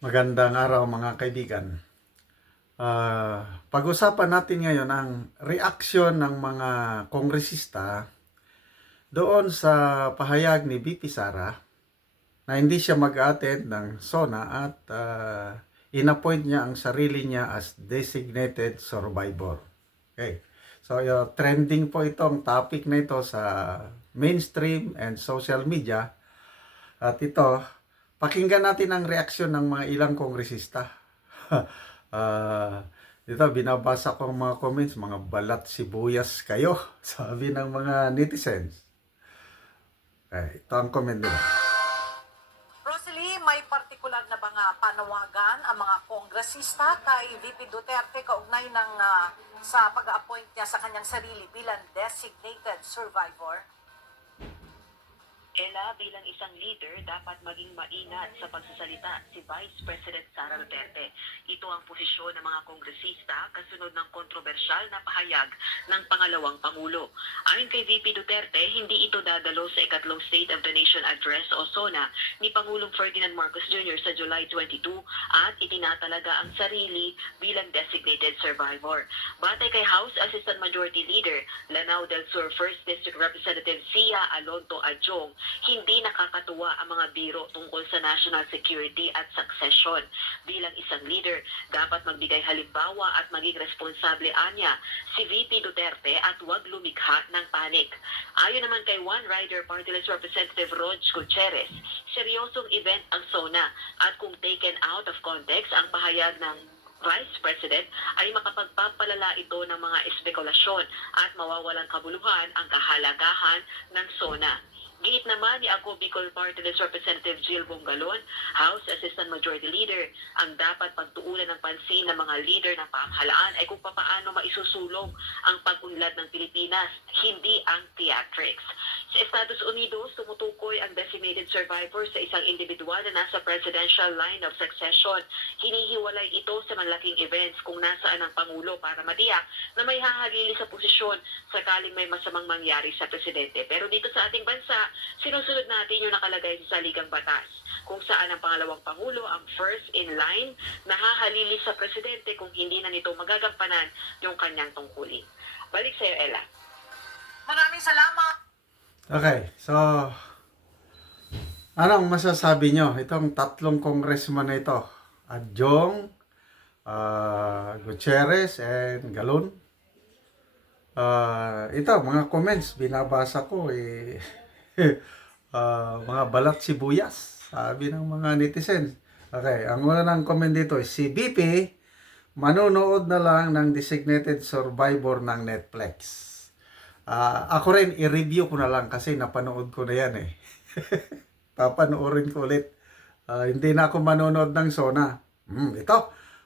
Magandang araw mga kaibigan. Pag-usapan natin ngayon ang reaksyon ng mga kongresista doon sa pahayag ni VP Sara na hindi siya mag-attend ng SONA at inappoint niya ang sarili niya as designated survivor. Okay. So, trending po itong topic na ito sa mainstream and social media. At ito, pakinggan natin ang reaksyon ng mga ilang kongresista. Dito, binabasa ko ang mga comments, mga balat sibuyas kayo, sabi ng mga netizens. Ito ang comment nila. Rosalie, may partikular na mga panawagan ang mga kongresista kay VP Duterte kaugnay ng sa pag-appoint niya sa kanyang sarili bilang designated survivor? Ella, bilang isang leader, dapat maging maingat sa pagsasalita si Vice President Sara Duterte. Ito ang posisyon ng mga kongresista kasunod ng kontrobersyal na pahayag ng pangalawang Pangulo. Ayon kay VP Duterte, hindi ito dadalo sa ikatlong State of the Nation Address o SONA ni Pangulong Ferdinand Marcos Jr. sa July 22 at itinatalaga ang sarili bilang designated survivor. Batay kay House Assistant Majority Leader Lanao del Sur 1st District Representative Sia Alonto Adjong, hindi nakakatuwa ang mga biro tungkol sa national security at succession. Bilang isang leader, dapat magbigay halimbawa at maging responsable anya si VP Duterte at huwag lumikha ng panik. Ayon naman kay One Rider Party List Representative Rog Gutierrez, seryosong event ang SONA at kung taken out of context ang pahayag ng Vice President ay makapagpapalala ito ng mga espekulasyon at mawawalang kabuluhan ang kahalagahan ng SONA. Giit naman ni Ako Bicol Party List Representative Jill Bongalon, House Assistant Majority Leader, ang dapat pagtuunan ng pansin ng mga leader ng pamahalaan ay kung paano maisusulong ang pag-unlad ng Pilipinas, hindi ang theatrics. Sa Estados Unidos, tumutukoy ang designated survivor sa isang individual na nasa presidential line of succession. Hinihiwalay ito sa malaking events kung nasaan ang Pangulo para matiyak na may hahalili sa posisyon sakaling may masamang mangyari sa presidente. Pero dito sa ating bansa, sinusunod natin yung nakalagay sa saligang batas, kung saan ang pangalawang Pangulo ang first in line na hahalili sa presidente kung hindi na nito magagampanan yung kanyang tungkulin. Balik sa iyo, Ella. Maraming salamat. Okay, so anong masasabi nyo? Itong tatlong congressman na ito, Adjong, Gutierrez, and Galon. Ito, mga comments, binabasa ko mga balat sibuyas, sabi ng mga netizens. Okay, ang una ng comment dito is si BP manonood na lang ng designated survivor ng Netflix. Ako rin, i-review ko na lang kasi napanood ko na yan eh. Papanoorin ko ulit. Hindi na ako manonood ng SONA. Ito,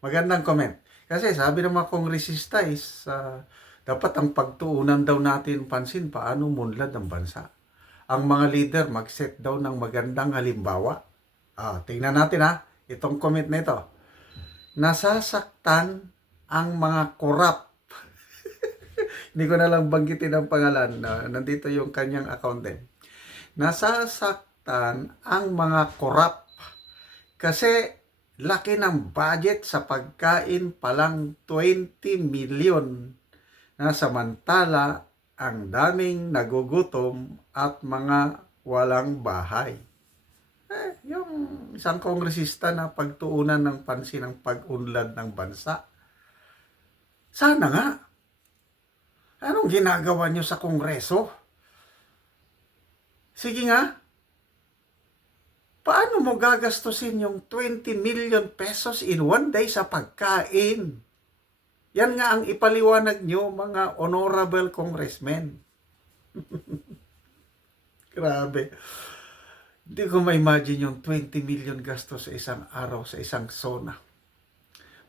magandang comment. Kasi sabi ng mga kongresista is, dapat ang pagtuunan daw natin pansin paano munlad ng bansa. Ang mga leader mag-set daw ng magandang halimbawa. Tingnan natin itong comment na ito. Nasasaktan ang mga korap. Hindi ko na lang banggitin ang pangalan. Nandito yung kanyang account din. Nasasaktan ang mga korap kasi laki ng budget sa pagkain palang 20 million na samantala ang daming nagugutom at mga walang bahay. Yung isang kongresista na pagtuunan ng pansin ang pag-unlad ng bansa. Sana nga. Anong ginagawa nyo sa kongreso? Sige nga. Paano mo gagastusin yung 20 million pesos in one day sa pagkain? Yan nga ang ipaliwanag nyo, mga honorable congressmen. Grabe. Hindi ko ma-imagine yung 20 million gastos sa isang araw, sa isang SONA.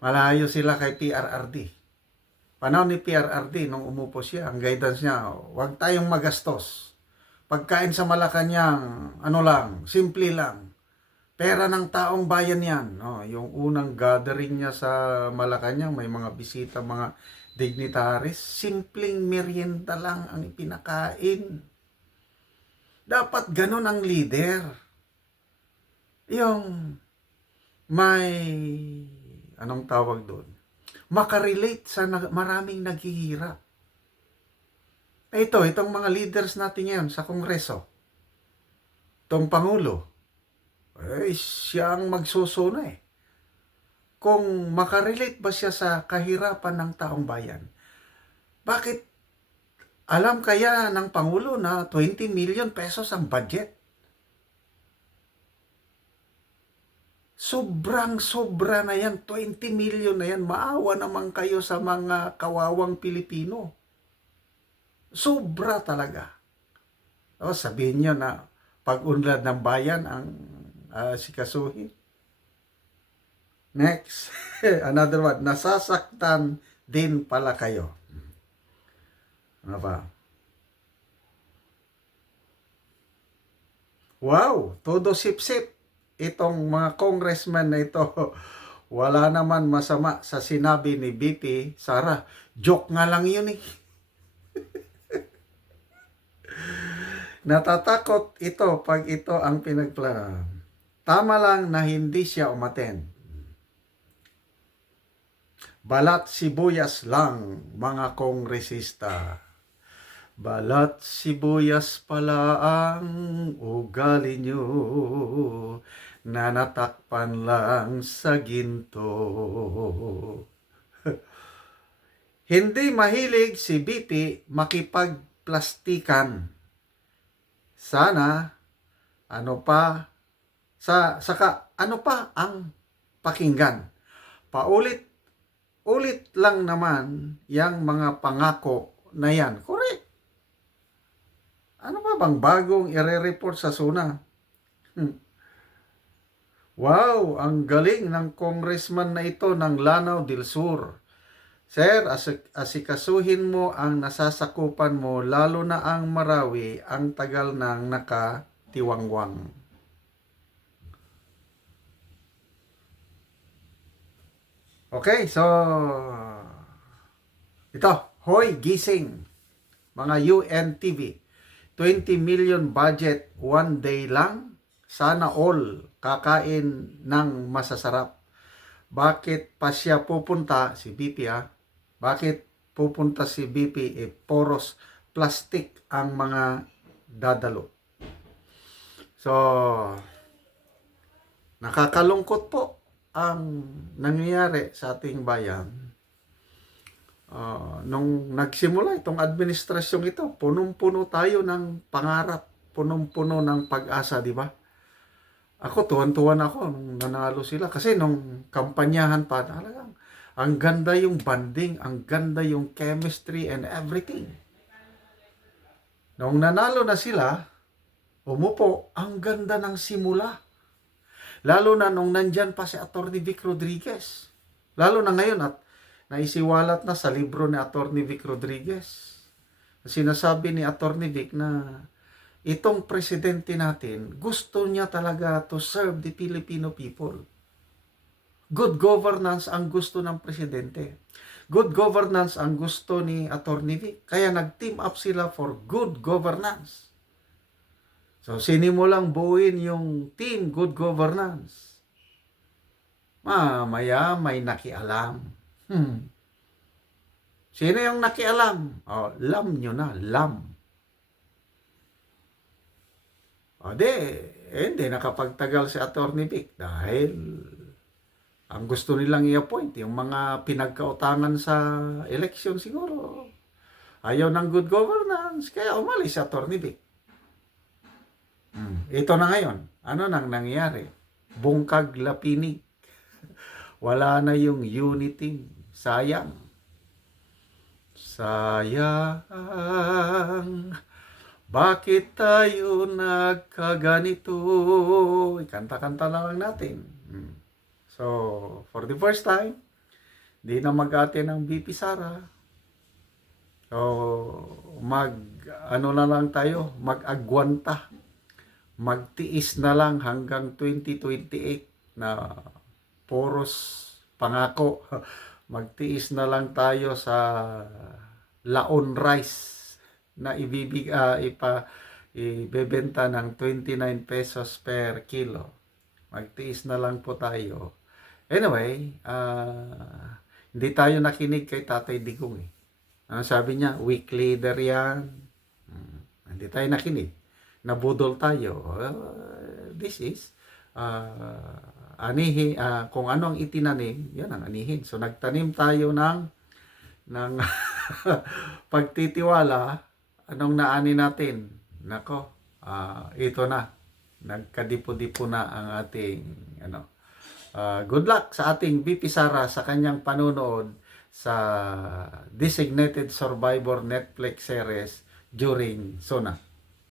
Malayo sila kay PRRD. Panahon ni PRRD, nung umupo siya, ang guidance niya, huwag tayong magastos. Pagkain sa Malacanang, simple lang. Pera ng taong bayan yan. Yung unang gathering niya sa Malacanang, may mga bisita, mga dignitaries, simpleng merienda lang ang ipinakain. Dapat ganun ang leader. Yung may, anong tawag doon? Makarelate sa maraming naghihirap. Itong mga leaders natin ngayon sa Kongreso, itong Pangulo, siya ang magsusuna eh. Kung makarelate ba siya sa kahirapan ng taong bayan, bakit alam kaya ng Pangulo na 20 million pesos ang budget? Sobrang-sobra na yan, 20 million na yan. Maawa naman kayo sa mga kawawang Pilipino. Sobra talaga. O, sabihin nyo na pag-unlad ng bayan ang sikasuhin. Next, another one, nasasaktan din pala kayo. Ano ba? Wow, todo sip-sip. Itong mga congressman na ito, wala naman masama sa sinabi ni BP Sara. Joke nga lang yun eh. Natatakot ito pag ito ang pinagplano. Tama lang na hindi siya umaten. Balat sibuyas lang, mga kongresista. Balat sibuyas pala ang ugali nyo, na natakpan lang sa ginto. Hindi mahilig si BP makipagplastikan. Sana, ano pa ang pakinggan. Ulit lang naman yang mga pangako na yan. Correct. Ano ba bang bagong ire-report sa SUNA? Wow, ang galing ng congressman na ito ng Lanao del Sur. Sir, asikasuhin mo ang nasasakupan mo, lalo na ang Marawi, ang tagal ng nakatiwangwang. Okay, so ito, hoy, gising, mga UNTV, 20 million budget, one day lang, sana all kakain ng masasarap. Bakit pa siya pupunta, si BP bakit pupunta si BP, poros plastic ang mga dadalo. So, nakakalungkot po ang nangyayari sa ating bayan. Nung nagsimula itong administrasyong ito, punong-puno tayo ng pangarap, punong-puno ng pag-asa, di ba? Ako, tuwan-tuwan ako nung nanalo sila. Kasi nung kampanyahan pa, talagang ang ganda yung banding, ang ganda yung chemistry and everything. Nung nanalo na sila, umupo, ang ganda ng simula. Lalo na nung nandyan pa si Atty. Vic Rodriguez. Lalo na ngayon at naisiwalat na sa libro ni Atty. Vic Rodriguez. Sinasabi ni Atty. Vic na itong presidente natin, gusto niya talaga to serve the Filipino people. Good governance ang gusto ng presidente. Good governance ang gusto ni Atty. Vic. Kaya nag-team up sila for good governance. So, sinimulang buuin yung team good governance. Mamaya may nakialam. Sino yung nakialam? Lam nyo na, lam. Hindi nakapagtagal si Atty. Vic dahil ang gusto nilang i-appoint yung mga pinagkautangan sa election siguro. Ayaw ng good governance, kaya umalis si Atty. Vic. Ito na ngayon. Ano nang nangyari? Bungkag lapinig. Wala na yung unity. Sayang. Sayang. Bakit tayo nagkaganito? Kanta-kanta lang natin. So, for the first time, di na mag-ate ng BP Sara. So, ano na lang tayo, mag-agwanta. Magtiis na lang hanggang 2028 na poros pangako. Magtiis na lang tayo sa laon rice na ibebenta ng 29 pesos per kilo. Magtiis na lang po tayo. Anyway, hindi tayo nakinig kay Tatay Digong eh. Ano sabi niya? Weak leader yan. Hindi tayo nakinig. Nabudol tayo. This is kung ano ang itinanim, yan ang anihin. So nagtanim tayo ng pagtitiwala. Anong naani natin? Nako, ito na. Nagkadipo-dipo na ang ating good luck sa ating VP Sara sa kanyang panonood sa Designated Survivor Netflix series during SONA.